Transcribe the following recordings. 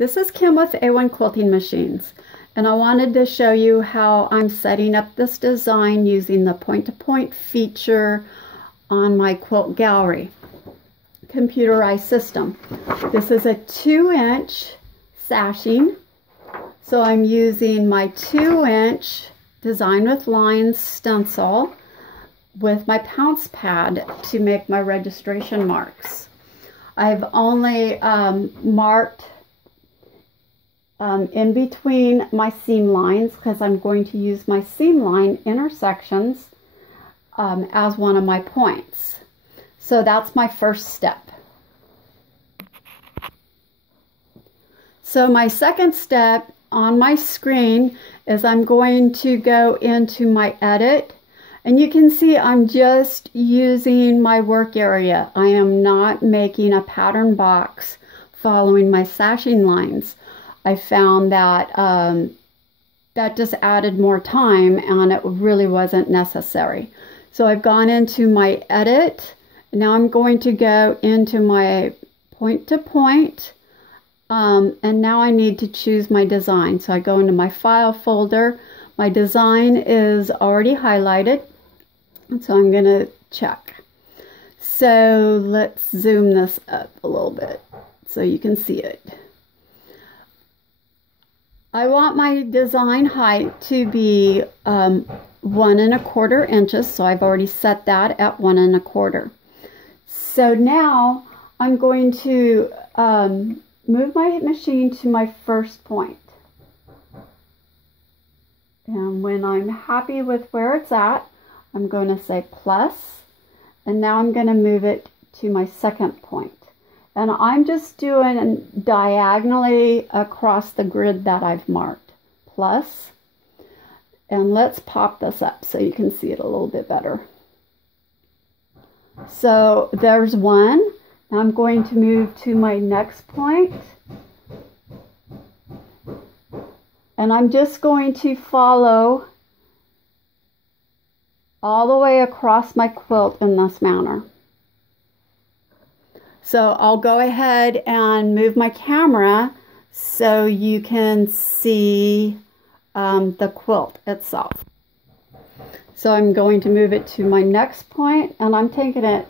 This is Kim with A1 Quilting Machines, and I wanted to show you how I'm setting up this design using the point-to-point feature on my Quilt Gallery computerized system. This is a 2-inch sashing, so I'm using my 2-inch Design with Lines stencil with my pounce pad to make my registration marks. I've only marked in between my seam lines because I'm going to use my seam line intersections as one of my points. So that's my first step. So my second step on my screen is I'm going to go into my edit, and you can see I'm just using my work area. I am not making a pattern box following my sashing lines. I found that that just added more time and it really wasn't necessary. So I've gone into my edit. Now I'm going to go into my point-to-point, and now I need to choose my design. So I go into my file folder. My design is already highlighted, and so I'm going to check. So let's zoom this up a little bit so you can see it. I want my design height to be 1 1/4 inches, so I've already set that at 1 1/4. So now I'm going to move my machine to my first point. And when I'm happy with where it's at, I'm going to say plus, and now I'm going to move it to my second point. And I'm just doing diagonally across the grid that I've marked. Plus, and let's pop this up so you can see it a little bit better. So there's one. Now I'm going to move to my next point. And I'm just going to follow all the way across my quilt in this manner. So I'll go ahead and move my camera so you can see the quilt itself. So I'm going to move it to my next point, and I'm taking it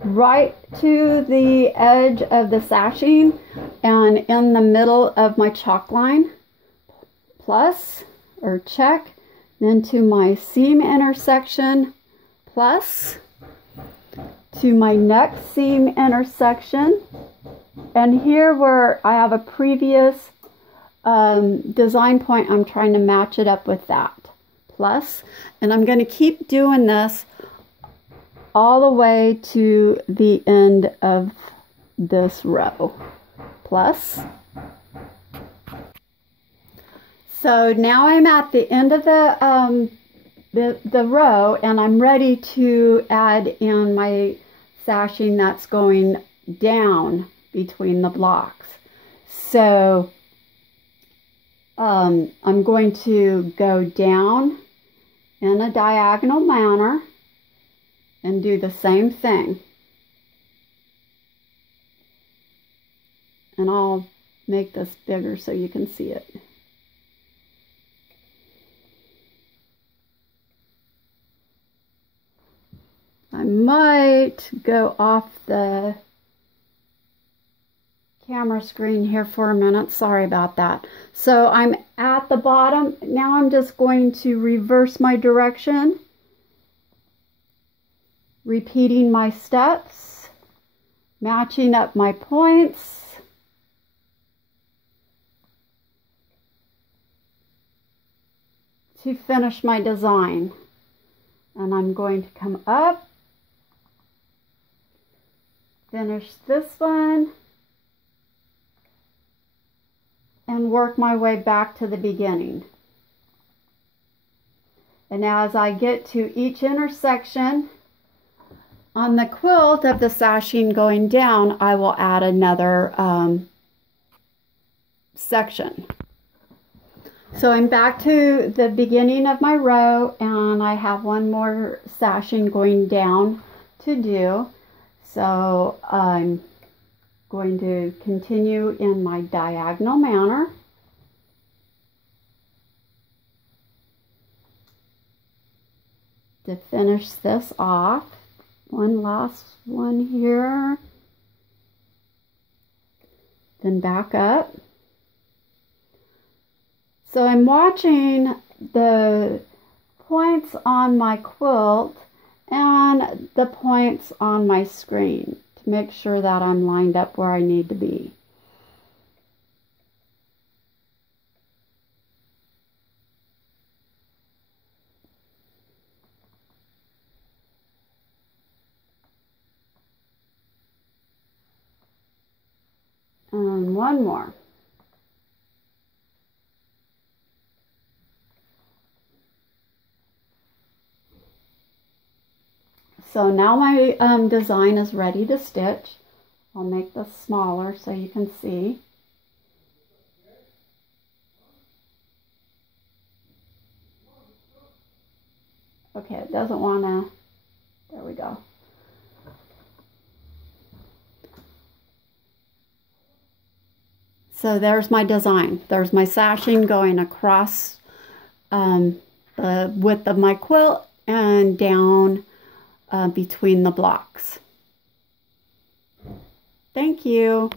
right to the edge of the sashing and in the middle of my chalk line. Plus, or check, then to my seam intersection, plus, to my next seam intersection, and here where I have a previous design point, I'm trying to match it up with that, plus, and I'm going to keep doing this all the way to the end of this row, plus. So now I'm at the end of the row, and I'm ready to add in my sashing that's going down between the blocks. So I'm going to go down in a diagonal manner and do the same thing. And I'll make this bigger so you can see it. I might go off the camera screen here for a minute. Sorry about that. So I'm at the bottom. Now I'm just going to reverse my direction, repeating my steps, matching up my points, to finish my design. And I'm going to come up, finish this one, and work my way back to the beginning. And as I get to each intersection on the quilt of the sashing going down, I will add another section. So I'm back to the beginning of my row, and I have one more sashing going down to do. So I'm Going to continue in my diagonal manner. To finish this off, one last one here, then back up. So I'm watching the points on my quilt and the points on my screen to make sure that I'm lined up where I need to be. And one more. So now my design is ready to stitch. I'll make this smaller so you can see. Okay, it doesn't want to, there we go. So there's my design. There's my sashing going across the width of my quilt and down between the blocks. Thank you.